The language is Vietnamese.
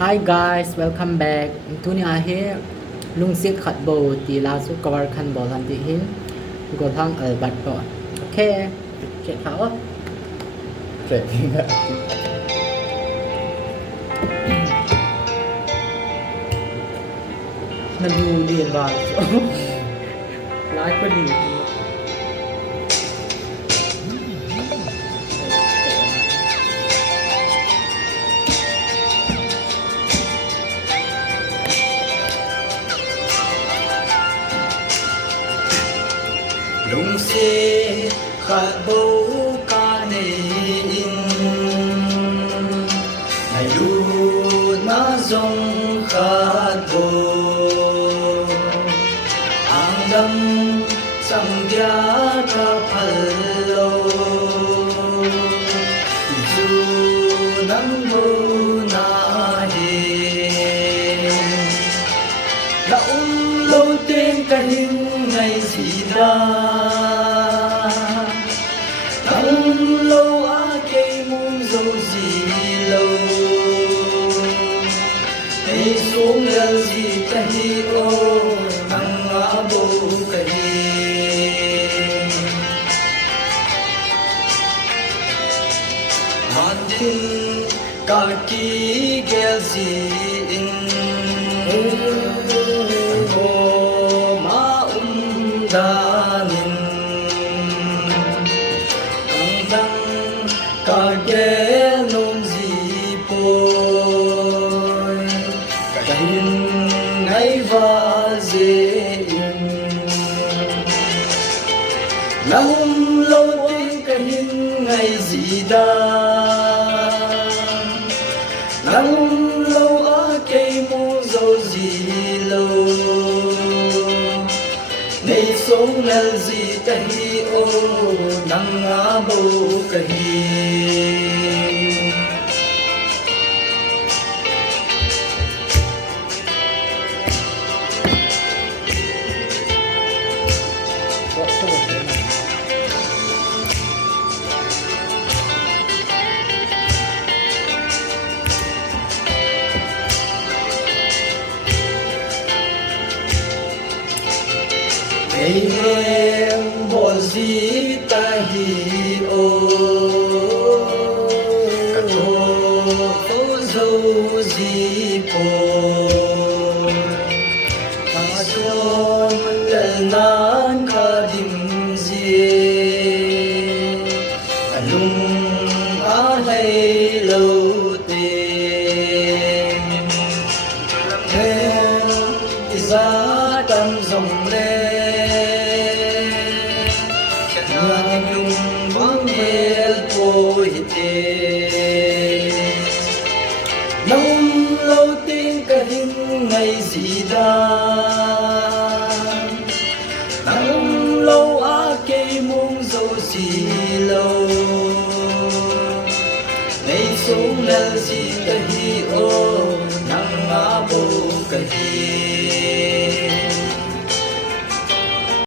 Hi guys, welcome back. Tuni ahe lungsit khat bo ti la su cover khan bo han ti hin go thang al bat bo. Okay. Check how. Trẻ Na du dien ba. Lai ko di. lung xe khát bầu ca nê in ngày lu na dòng khát bầu ang đâm sang dia ca phal lo du nam bu na he la lo tên ca hình ngày gì da nắng lâu á cây muôn dâu gì lâu hay xuống là gì cây ô nắng á bầu cây hàn tin cả kỳ ghé gì in danin ang kagenom zipoy kahin ngay vazein nahum lâu tin kahin ngay zida nahum lâu a cây mu dâu gì lâu nay sống là gì tahi ô nắng á bầu kahi ngày em bỏ gì tahi ô cả thô dâu gì po ta cho lần nan cả dim gì lung á hay lâu tên theo giá tâm dòng lên nhung vắng hel tôi tê nông lâu tin cả hình ngày gì da nông lâu á cây muông dâu gì lâu ngày sống là gì ta hi ô nắng á bầu cả hi